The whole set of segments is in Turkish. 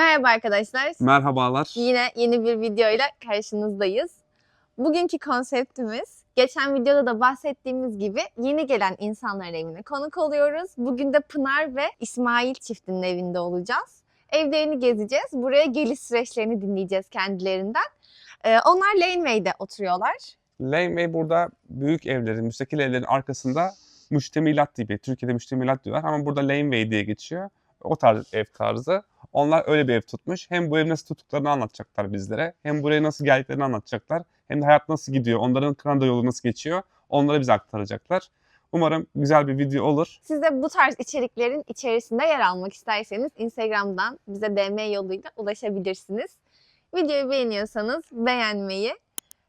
Merhaba arkadaşlar. Merhabalar. Yine yeni bir videoyla karşınızdayız. Bugünkü konseptimiz geçen videoda da bahsettiğimiz gibi yeni gelen insanların evine konuk oluyoruz. Bugün de Pınar ve İsmail çiftinin evinde olacağız. Evlerini gezeceğiz. Buraya geliş süreçlerini dinleyeceğiz kendilerinden. Ee, onlar Laneway'de oturuyorlar. Lane Bey burada büyük evlerin, müstakil evlerin arkasında müştemilat gibi. Türkiye'de müştemilat diyorlar ama burada Laneway diye geçiyor. O tarz ev tarzı. Onlar öyle bir ev tutmuş. Hem bu ev nasıl tuttuklarını anlatacaklar bizlere. Hem buraya nasıl geldiklerini anlatacaklar. Hem de hayat nasıl gidiyor, onların Kanada yolu nasıl geçiyor. Onları bize aktaracaklar. Umarım güzel bir video olur. Siz de bu tarz içeriklerin içerisinde yer almak isterseniz Instagram'dan bize DM yoluyla ulaşabilirsiniz. Videoyu beğeniyorsanız beğenmeyi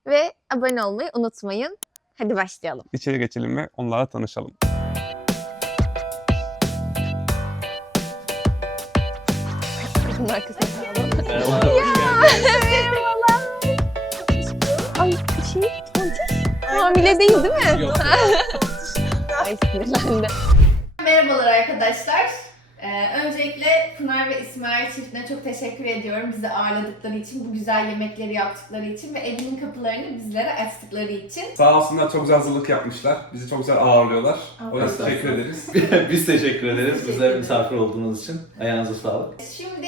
ve abone olmayı unutmayın. Hadi başlayalım. İçeri geçelim ve onlarla tanışalım. Alalım. Merhaba. Merhabalar. Ay şey, tontiş. Hamile değil değil mi? Yok. Ay sinirlendi. Merhabalar arkadaşlar. Ee, öncelikle Pınar ve İsmail çiftine çok teşekkür ediyorum bizi ağırladıkları için, bu güzel yemekleri yaptıkları için ve evinin kapılarını bizlere açtıkları için. Sağ olsunlar çok güzel hazırlık yapmışlar. Bizi çok güzel ağırlıyorlar. O yüzden teşekkür ederiz. Biz teşekkür ederiz. Bize misafir olduğunuz için. Ayağınıza sağlık. Şimdi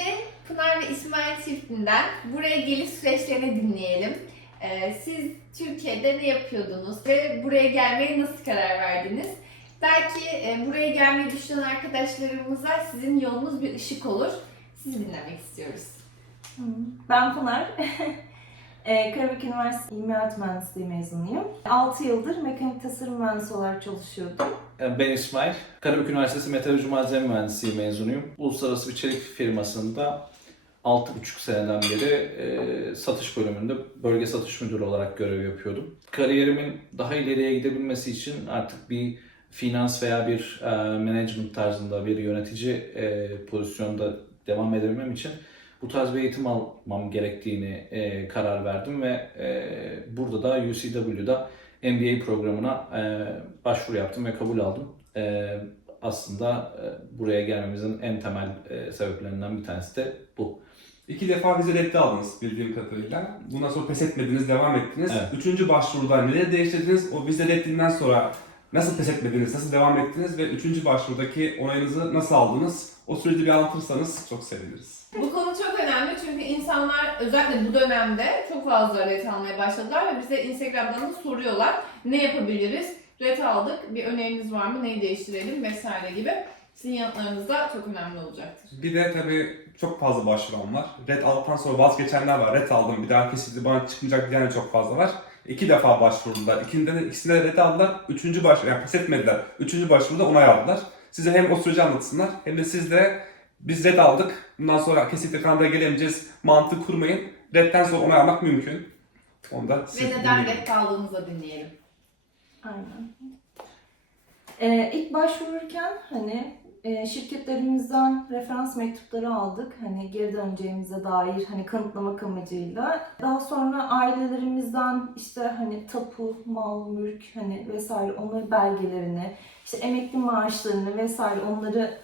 Pınar ve İsmail çiftinden buraya geliş süreçlerini dinleyelim. Ee, siz Türkiye'de ne yapıyordunuz ve buraya gelmeye nasıl karar verdiniz? Belki e, buraya gelmeyi düşünen arkadaşlarımıza sizin yolunuz bir ışık olur. Sizi dinlemek istiyoruz. Ben Pınar. Eee, Karabük Üniversitesi İlmihat Mühendisliği mezunuyum. 6 yıldır mekanik tasarım mühendisi olarak çalışıyordum. Ben İsmail. Karabük Üniversitesi Meteoroloji Malzeme Mühendisliği mezunuyum. Uluslararası bir çelik firmasında 6,5 seneden beri e, satış bölümünde bölge satış müdürü olarak görev yapıyordum. Kariyerimin daha ileriye gidebilmesi için artık bir finans veya bir e, management tarzında bir yönetici e, pozisyonda devam edebilmem için bu tarz bir eğitim almam gerektiğini e, karar verdim ve e, burada da UCW'da MBA programına e, başvuru yaptım ve kabul aldım. E, aslında e, buraya gelmemizin en temel e, sebeplerinden bir tanesi de bu. İki defa vize reddi aldınız bildiğim kadarıyla. Bundan sonra pes etmediniz, devam ettiniz. Evet. Üçüncü başvuruda neleri değiştirdiniz? O vize reddinden sonra nasıl pes etmediniz, nasıl devam ettiniz ve üçüncü başvurudaki onayınızı nasıl aldınız? O süreci bir anlatırsanız çok seviniriz. Bu konu çok önemli çünkü insanlar özellikle bu dönemde çok fazla ret almaya başladılar ve bize Instagram'dan da soruyorlar ne yapabiliriz? Ret aldık, bir öneriniz var mı, neyi değiştirelim vesaire gibi. Sizin yanıtlarınız da çok önemli olacaktır. Bir de tabii çok fazla başvuran var. Red aldıktan sonra vazgeçenler var. Red aldım bir daha kesildi bana çıkmayacak diyen de çok fazla var. İki defa başvurdular. İkinde de, ikisinde de red aldılar. Üçüncü başvuru, yani pes etmediler. Üçüncü başvuruda onay aldılar. Size hem o süreci anlatsınlar hem de siz de biz red aldık. Bundan sonra kesinlikle Kanada'ya gelemeyeceğiz. Mantığı kurmayın. Redden sonra onay almak mümkün. Onu da Ve neden aldığınızı da dinleyelim. Aynen. Eee ilk başvururken hani eee, şirketlerimizden referans mektupları aldık. Hani geri döneceğimize dair hani kanıtlamak amacıyla. Daha sonra ailelerimizden işte hani tapu, mal, mülk hani vesaire onları belgelerini, işte emekli maaşlarını vesaire onları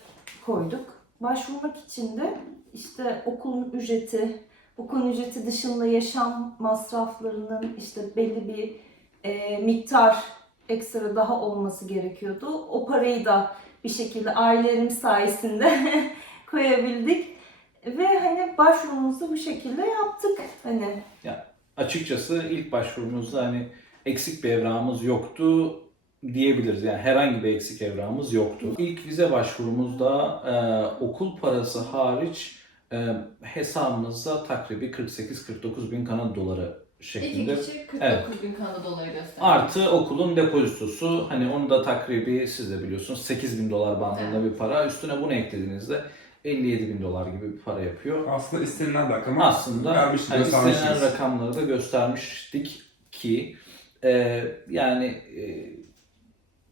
koyduk. Başvurmak için de işte okulun ücreti, okul ücreti dışında yaşam masraflarının işte belli bir e, miktar ekstra daha olması gerekiyordu. O parayı da bir şekilde ailelerimiz sayesinde koyabildik. Ve hani başvurumuzu bu şekilde yaptık. Hani Açıkçası ilk başvurumuzda hani eksik bir evrağımız yoktu diyebiliriz. Yani herhangi bir eksik evrağımız yoktu. İlk vize başvurumuzda e, okul parası hariç e, hesabımızda takribi 48-49 bin Kanada doları şeklinde. İki kişi 49 Evet. bin Kanada doları gösterdi. Artı okulun depozitosu hani onu da takribi siz de biliyorsunuz 8 bin dolar bandında bir para. Üstüne bunu eklediğinizde 57 bin dolar gibi bir para yapıyor. Aslında istenilen rakamı Aslında hani istenilen rakamları da göstermiştik ki e, yani e,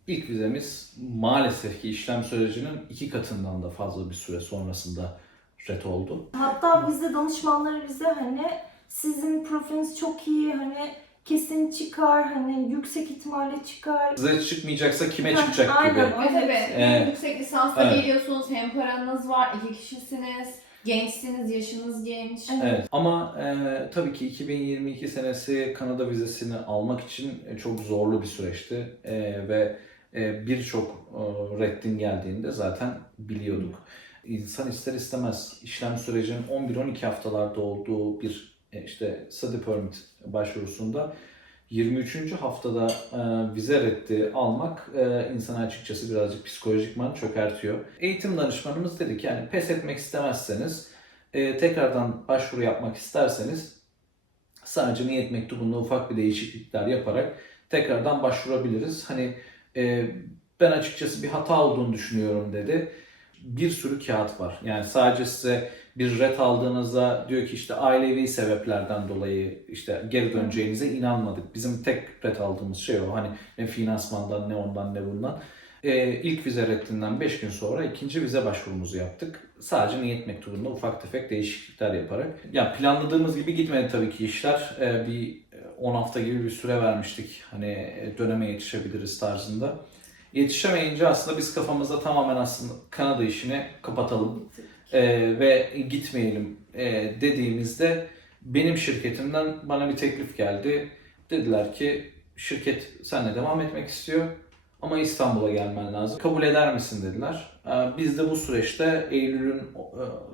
ilk vizemiz maalesef ki işlem sürecinin iki katından da fazla bir süre sonrasında ret oldu. hatta bizde danışmanları bize hani sizin profiliniz çok iyi hani kesin çıkar hani yüksek ihtimalle çıkar. Size çıkmayacaksa kime Ha, çıkacak gibi. aynen. Evet. hem Evet. yüksek lisansla Evet. geliyorsunuz hem paranız var, iki kişisiniz. Gençsiniz, yaşınız genç. Evet ama e, tabii ki 2022 senesi Kanada vizesini almak için e, çok zorlu bir süreçti E, ve e, birçok e, reddin geldiğini de zaten biliyorduk. İnsan ister istemez işlem sürecinin 11-12 haftalarda olduğu bir işte study permit başvurusunda 23. haftada e, vize reddi almak e, insanı açıkçası birazcık psikolojikman çökertiyor. Eğitim danışmanımız dedi ki yani pes etmek istemezseniz e, tekrardan başvuru yapmak isterseniz sadece niyet mektubunda ufak bir değişiklikler yaparak tekrardan başvurabiliriz. Hani e, ben açıkçası bir hata olduğunu düşünüyorum dedi. Bir sürü kağıt var. Yani sadece size bir ret aldığınızda diyor ki işte ailevi sebeplerden dolayı işte geri döneceğinize inanmadık. Bizim tek ret aldığımız şey o. Hani ne finansmandan ne ondan ne bundan. Ee, ilk vize reddinden 5 gün sonra ikinci vize başvurumuzu yaptık. Sadece niyet mektubunda ufak tefek değişiklikler yaparak. Yani planladığımız gibi gitmedi tabii ki işler. Ee, bir 10 hafta gibi bir süre vermiştik. Hani e, döneme yetişebiliriz tarzında. Yetişemeyince aslında biz kafamızda tamamen aslında Kanada işini kapatalım e, ve gitmeyelim e, dediğimizde benim şirketimden bana bir teklif geldi. Dediler ki şirket seninle devam etmek istiyor ama İstanbul'a gelmen lazım. Kabul eder misin dediler. E, biz de bu süreçte Eylül'ün e,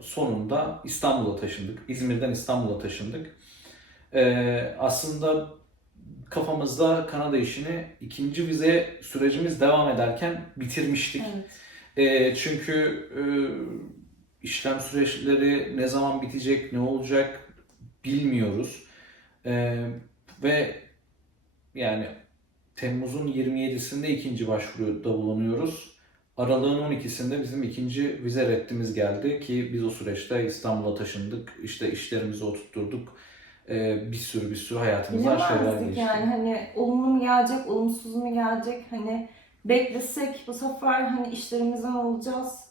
sonunda İstanbul'a taşındık. İzmir'den İstanbul'a taşındık. E, aslında kafamızda Kanada işini ikinci vize sürecimiz devam ederken bitirmiştik. Evet. Çünkü işlem süreçleri ne zaman bitecek, ne olacak bilmiyoruz. E, ve yani Temmuz'un 27'sinde ikinci başvuruda bulunuyoruz. Aralığın 12'sinde bizim ikinci vize reddimiz geldi ki biz o süreçte İstanbul'a taşındık, işte işlerimizi oturtturduk. E, bir sürü bir sürü hayatımızdan şeyler değişti. yani hani olumlu mu gelecek, olumsuz mu gelecek hani beklesek bu sefer hani işlerimizden olacağız.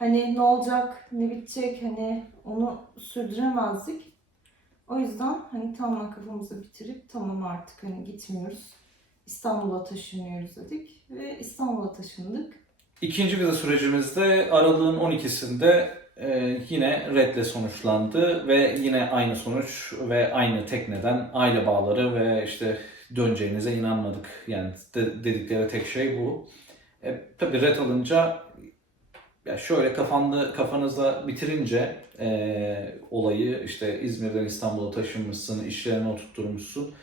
Hani ne olacak, ne bitecek hani onu sürdüremezdik. O yüzden hani tamamen kafamızı bitirip tamam artık hani gitmiyoruz. İstanbul'a taşınıyoruz dedik ve İstanbul'a taşındık. İkinci vize sürecimizde aralığın 12'sinde e, yine redle sonuçlandı ve yine aynı sonuç ve aynı tekneden aile bağları ve işte döneceğinize inanmadık. Yani de- dedikleri tek şey bu. E, tabii red alınca ya şöyle kafanda kafanızda bitirince e, olayı işte İzmir'den İstanbul'a taşınmışsın, işlerini oturtturmuşsun.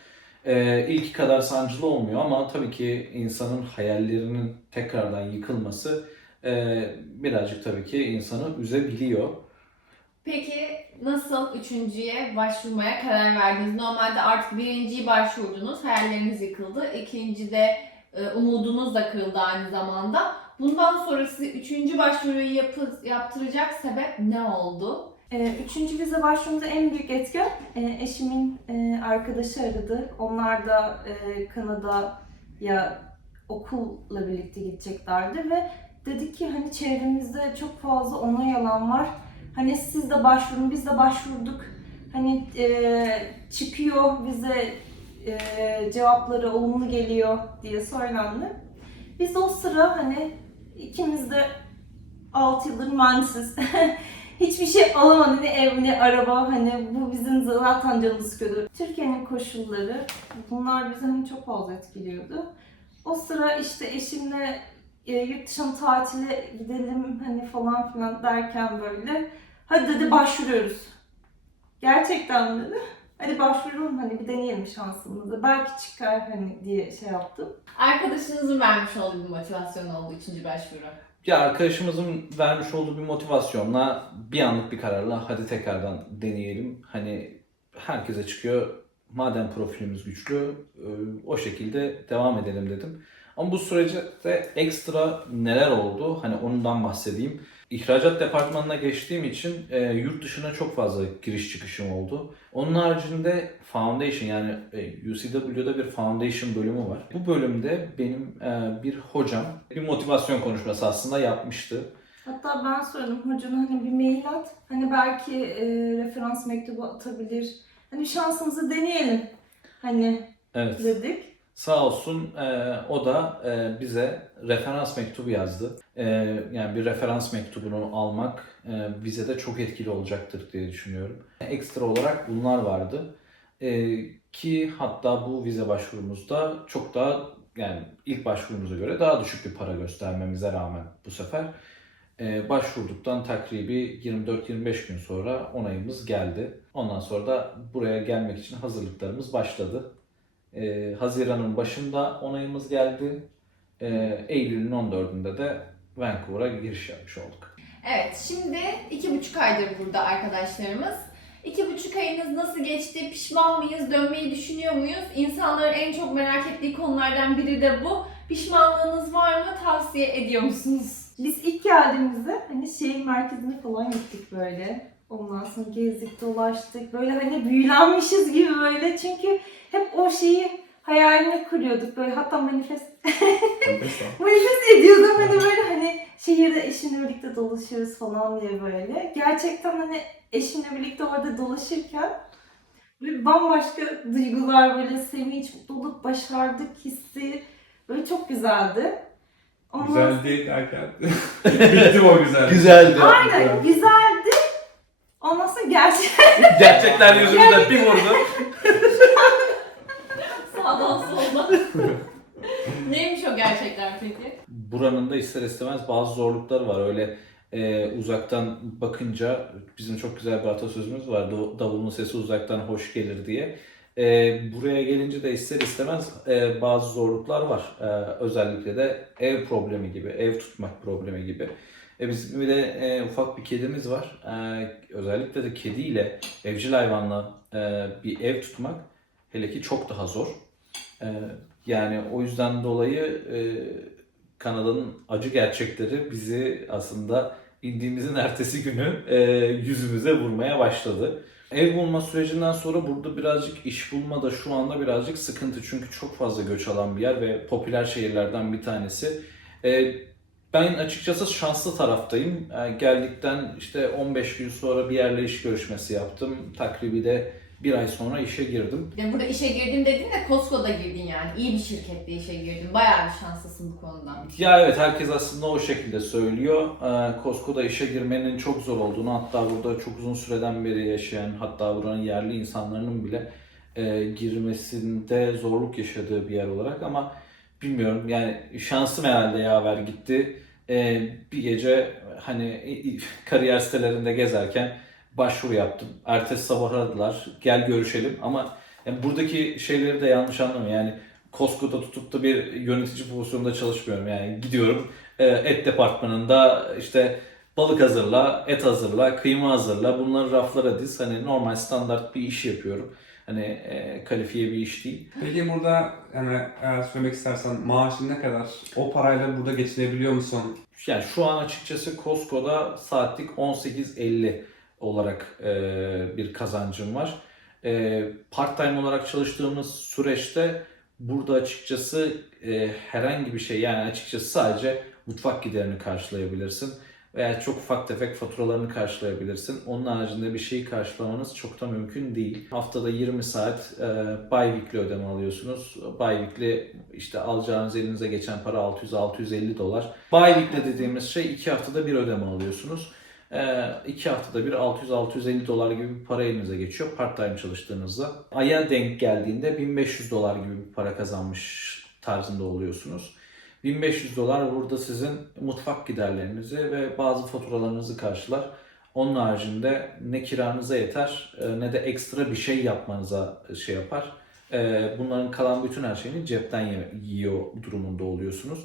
E, ilk kadar sancılı olmuyor ama tabii ki insanın hayallerinin tekrardan yıkılması e, birazcık tabii ki insanı üzebiliyor. Peki nasıl üçüncüye başvurmaya karar verdiniz? Normalde artık birinciyi başvurdunuz, hayalleriniz yıkıldı. İkincide e, umudunuz da kırıldı aynı zamanda. Bundan sonra sizi üçüncü başvuruyu yapı, yaptıracak sebep ne oldu? Ee, Üçüncü vize başvurumda en büyük etken eşimin e, arkadaşı aradı. Onlar da e, Kanada'ya okulla birlikte gideceklerdi ve dedi ki hani çevremizde çok fazla onay alan var. Hani siz de başvurun, biz de başvurduk. Hani e, çıkıyor bize e, cevapları olumlu geliyor diye söylendi. Biz o sıra hani ikimiz de 6 yıldır mühendisiz. hiçbir şey alamadı ne ev ne araba hani bu bizim zaten canımız sıkıyordu. Türkiye'nin koşulları bunlar bizi hani çok fazla etkiliyordu. O sıra işte eşimle e, yurt dışına tatile gidelim hani falan filan derken böyle hadi dedi başvuruyoruz. Gerçekten mi?" dedi. Hadi başvuralım hani bir deneyelim şansımızı. Belki çıkar hani diye şey yaptım. Arkadaşınızın vermiş olduğu bir motivasyon oldu üçüncü başvuru. Ya arkadaşımızın vermiş olduğu bir motivasyonla bir anlık bir kararla hadi tekrardan deneyelim. Hani herkese çıkıyor. Madem profilimiz güçlü e, o şekilde devam edelim dedim. Ama bu süreçte ekstra neler oldu? Hani ondan bahsedeyim. İhracat departmanına geçtiğim için e, yurt dışına çok fazla giriş çıkışım oldu. Onun haricinde foundation yani e, UCW'da bir foundation bölümü var. Bu bölümde benim e, bir hocam bir motivasyon konuşması aslında yapmıştı. Hatta ben söyledim hocana hani bir mail at. Hani belki e, referans mektubu atabilir. Hani şansımızı deneyelim. Hani Evet. dedik. Sağ olsun e, o da e, bize referans mektubu yazdı. E, yani bir referans mektubunu almak e, bize de çok etkili olacaktır diye düşünüyorum. Ekstra olarak bunlar vardı. E, ki hatta bu vize başvurumuzda çok daha yani ilk başvurumuza göre daha düşük bir para göstermemize rağmen bu sefer e, başvurduktan takribi 24-25 gün sonra onayımız geldi. Ondan sonra da buraya gelmek için hazırlıklarımız başladı. E, Haziran'ın başında onayımız geldi. E, Eylül'ün 14'ünde de Vancouver'a giriş yapmış olduk. Evet, şimdi iki buçuk aydır burada arkadaşlarımız. İki buçuk ayınız nasıl geçti? Pişman mıyız? Dönmeyi düşünüyor muyuz? İnsanların en çok merak ettiği konulardan biri de bu. Pişmanlığınız var mı? Tavsiye ediyor musunuz? Biz ilk geldiğimizde hani şehir merkezine falan gittik böyle. Ondan sonra gezdik, dolaştık. Böyle hani büyülenmişiz gibi böyle. Çünkü hep o şeyi hayalini kuruyorduk. Böyle hatta manifest manifest ediyordum hani böyle hani şehirde eşimle birlikte dolaşıyoruz falan diye böyle. Gerçekten hani eşimle birlikte orada dolaşırken bir bambaşka duygular böyle sevinç, mutluluk, başardık hissi böyle çok güzeldi. Ondan Güzel değil derken. Bitti o güzel. Güzeldi. Aynen güzeldi. Sonra gerçek Gerçekler yüzümüzden bir vurdu. Sağdan soldan. Neymiş o gerçekler peki? Buranın da ister istemez bazı zorlukları var. Öyle e, uzaktan bakınca bizim çok güzel bir atasözümüz var. "Da- Davulun sesi uzaktan hoş gelir diye. E, buraya gelince de ister istemez e, bazı zorluklar var. E, özellikle de ev problemi gibi, ev tutmak problemi gibi. E, bizim bir de e, ufak bir kedimiz var. E, özellikle de kediyle, evcil hayvanla e, bir ev tutmak hele ki çok daha zor. E, yani o yüzden dolayı e, Kanada'nın acı gerçekleri bizi aslında indiğimizin ertesi günü e, yüzümüze vurmaya başladı. Ev bulma sürecinden sonra burada birazcık iş bulma da şu anda birazcık sıkıntı. Çünkü çok fazla göç alan bir yer ve popüler şehirlerden bir tanesi. E, ben açıkçası şanslı taraftayım. E, geldikten işte 15 gün sonra bir yerle iş görüşmesi yaptım. Takribi de bir ay sonra işe girdim. Yani burada işe girdim dedin de Costco'da girdin yani. İyi bir şirkette işe girdin. Bayağı bir şanslısın bu konuda. Ya evet herkes aslında o şekilde söylüyor. Ee, Costco'da işe girmenin çok zor olduğunu hatta burada çok uzun süreden beri yaşayan hatta buranın yerli insanların bile e, girmesinde zorluk yaşadığı bir yer olarak ama bilmiyorum yani şansım herhalde yaver gitti. Ee, bir gece hani kariyer sitelerinde gezerken başvuru yaptım. Ertesi sabah aradılar gel görüşelim ama yani buradaki şeyleri de yanlış anlamayın yani Costco'da tutup da bir yönetici pozisyonunda çalışmıyorum. Yani gidiyorum e, et departmanında işte balık hazırla, et hazırla, kıyma hazırla. Bunları raflara diz. Hani normal standart bir iş yapıyorum. Hani e, kalifiye bir iş değil. Peki burada yani eğer söylemek istersen maaşın ne kadar? O parayla burada geçinebiliyor musun? Yani şu an açıkçası Costco'da saatlik 18.50 olarak e, bir kazancım var. E, part time olarak çalıştığımız süreçte burada açıkçası e, herhangi bir şey yani açıkçası sadece mutfak giderini karşılayabilirsin veya çok ufak tefek faturalarını karşılayabilirsin. Onun haricinde bir şeyi karşılamanız çok da mümkün değil. Haftada 20 saat e, bi-weekly ödeme alıyorsunuz. Bi-weekly işte alacağınız elinize geçen para 600-650 dolar. Bi-weekly dediğimiz şey 2 haftada bir ödeme alıyorsunuz. 2 haftada bir 600-650 dolar gibi bir para elinize geçiyor part time çalıştığınızda. Aya denk geldiğinde 1500 dolar gibi bir para kazanmış tarzında oluyorsunuz. 1500 dolar burada sizin mutfak giderlerinizi ve bazı faturalarınızı karşılar. Onun haricinde ne kiranıza yeter e, ne de ekstra bir şey yapmanıza şey yapar. E, Bunların kalan bütün her şeyini cepten yiyor durumunda oluyorsunuz.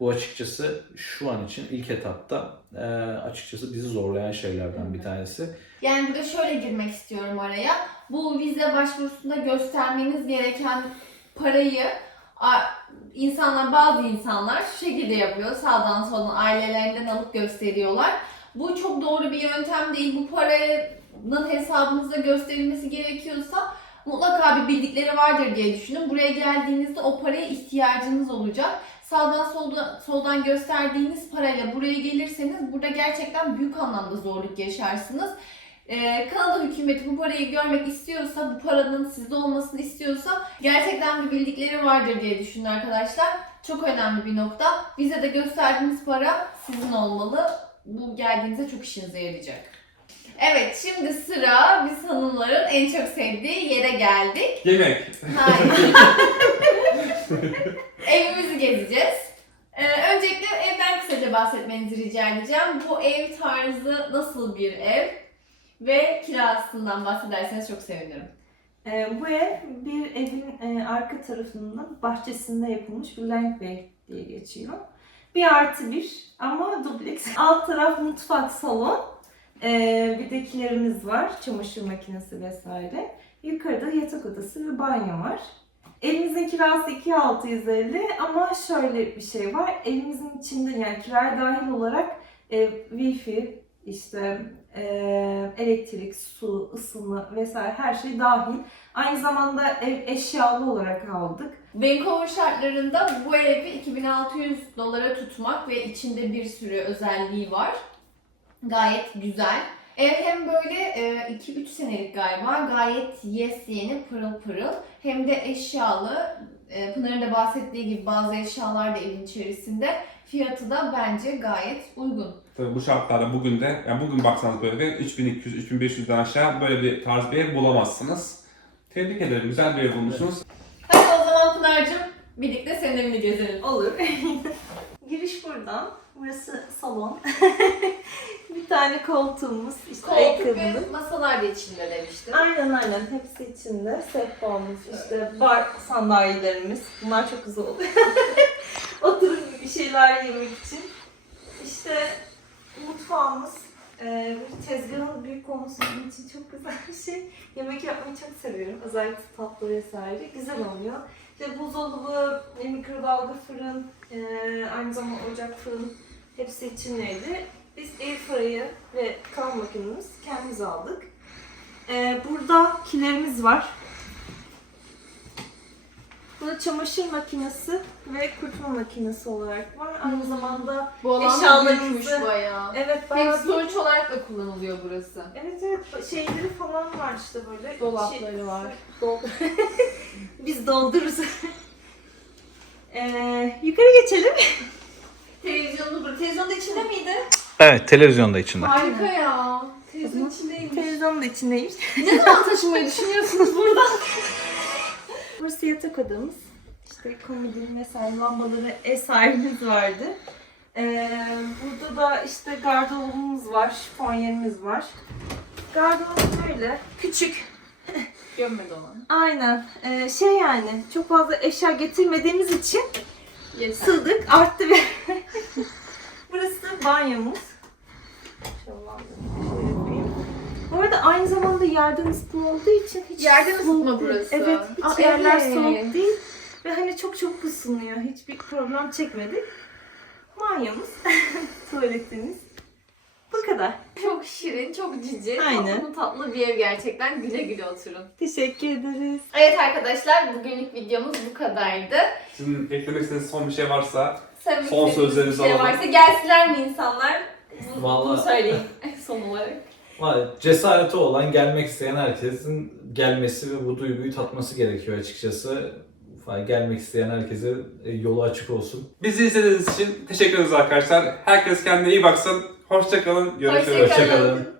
Bu açıkçası şu an için ilk etapta e, açıkçası bizi zorlayan şeylerden bir tanesi. Yani burada şöyle girmek istiyorum araya. Bu vize başvurusunda göstermeniz gereken parayı insanlar bazı insanlar şu şekilde yapıyor. Sağdan soldan ailelerinden alıp gösteriyorlar. Bu çok doğru bir yöntem değil. Bu paranın hesabınıza gösterilmesi gerekiyorsa mutlaka bir bildikleri vardır diye düşünün. Buraya geldiğinizde o paraya ihtiyacınız olacak. Sağdan solda, soldan gösterdiğiniz parayla buraya gelirseniz burada gerçekten büyük anlamda zorluk yaşarsınız. Ee, Kanada hükümeti bu parayı görmek istiyorsa, bu paranın sizde olmasını istiyorsa gerçekten bir bildikleri vardır diye düşünün arkadaşlar. Çok önemli bir nokta. Bize de gösterdiğiniz para sizin olmalı. Bu geldiğinizde çok işinize yarayacak. Evet, şimdi sıra biz hanımların en çok sevdiği yere geldik. Yemek. Hayır. Evimizi gezeceğiz. Ee, öncelikle evden kısaca bahsetmenizi rica edeceğim. Bu ev tarzı nasıl bir ev? Ve kirasından bahsederseniz çok sevinirim. Ee, bu ev bir evin e, arka tarafında bahçesinde yapılmış bir land bay diye geçiyor. Bir artı bir ama dubleks. Alt taraf mutfak, salon. Ee, bir de var. Çamaşır makinesi vesaire. Yukarıda yatak odası ve banyo var. Evimizin kirası 2650 ama şöyle bir şey var. Evimizin içinde yani kiraya dahil olarak e, wifi, işte elektrik, su, ısınma vesaire her şey dahil. Aynı zamanda ev eşyalı olarak aldık. Vancouver şartlarında bu evi 2600 dolara tutmak ve içinde bir sürü özelliği var. Gayet güzel. Ev hem böyle 2-3 senelik galiba gayet yes yeni pırıl pırıl hem de eşyalı. E, Pınar'ın da bahsettiği gibi bazı eşyalar da evin içerisinde. Fiyatı da bence gayet uygun. Tabii bu şartlarda bugün de, yani bugün baksanız böyle bir 3200-3500'den aşağı böyle bir tarz bir ev bulamazsınız. Tebrik ederim. Güzel bir ev bulmuşsunuz. Hadi o zaman Pınar'cığım birlikte senin evini gezelim. Olur. Buradan. Burası salon. bir tane koltuğumuz, işte Koltuk ve ayakkabımız. masalar da içinde demiştim. Aynen aynen hepsi içinde. Sehpamız, işte bar sandalyelerimiz. Bunlar çok güzel oluyor. Oturup bir şeyler yemek için. İşte mutfağımız. Ee, bu tezgahın büyük olması benim için çok güzel bir şey. Yemek yapmayı çok seviyorum. Özellikle tatlı vesaire. Güzel oluyor. İşte buzdolabı, e, mikrodalga fırın, e, aynı zamanda ocak fırın hepsi içindeydi. Biz airfryer'ı ve kahve makinemiz kendimiz aldık. Ee, burada kilerimiz var. Burada çamaşır makinesi ve kurutma makinesi olarak var. Aynı zamanda Bu alan da Eşyalarımızı- büyükmüş bayağı. evet Hem bayağı storage olarak da kullanılıyor burası. Evet evet şeyleri falan var işte böyle. Dolapları Şey- var. Dol- Biz doldururuz. ee, yukarı geçelim. Televizyonu burada. Televizyon da içinde miydi? Evet, televizyonda içinde. Harika ya. Televizyon içindeymiş. Televizyonun da içindeymiş. ne zaman taşımayı düşünüyorsunuz buradan? Burası yatak odamız. İşte komodin vesaire lambaları eserimiz vardı. Ee, burada da işte gardırobumuz var, şifonyerimiz var. Gardırop böyle küçük. Gömmedi onu. Aynen. Ee, şey yani çok fazla eşya getirmediğimiz için Yeter. sığdık, arttı ve Burası banyomuz. Şöyle lambamı şey yapayım. Bu arada aynı zamanda yerden ısıtma olduğu için hiç Yerden soğuk ısıtma değil. burası. Evet, hiç Aa, yerler evet. soğuk değil. Ve hani çok çok ısınıyor. Hiçbir problem çekmedik. Banyomuz, tuvaletimiz. Bu kadar. Çok şirin, çok cici, Aynen. tatlı tatlı bir ev gerçekten. Güle güle oturun. Teşekkür ederiz. Evet arkadaşlar, bugünlük videomuz bu kadardı. Sizin eklemek istediğiniz son bir şey varsa Söylemek Son sözlerinizi bir şey alalım. varsa gelsinler mi insanlar? Bu- Bunu Vallahi- söyleyeyim son olarak. Cesareti olan, gelmek isteyen herkesin gelmesi ve bu duyguyu tatması gerekiyor açıkçası. Gelmek isteyen herkese e, yolu açık olsun. bizi izlediğiniz için teşekkür ederiz arkadaşlar. Herkes kendine iyi baksın. Hoşçakalın. Görüşürüz. Hoşça kalın. Hoşçakalın.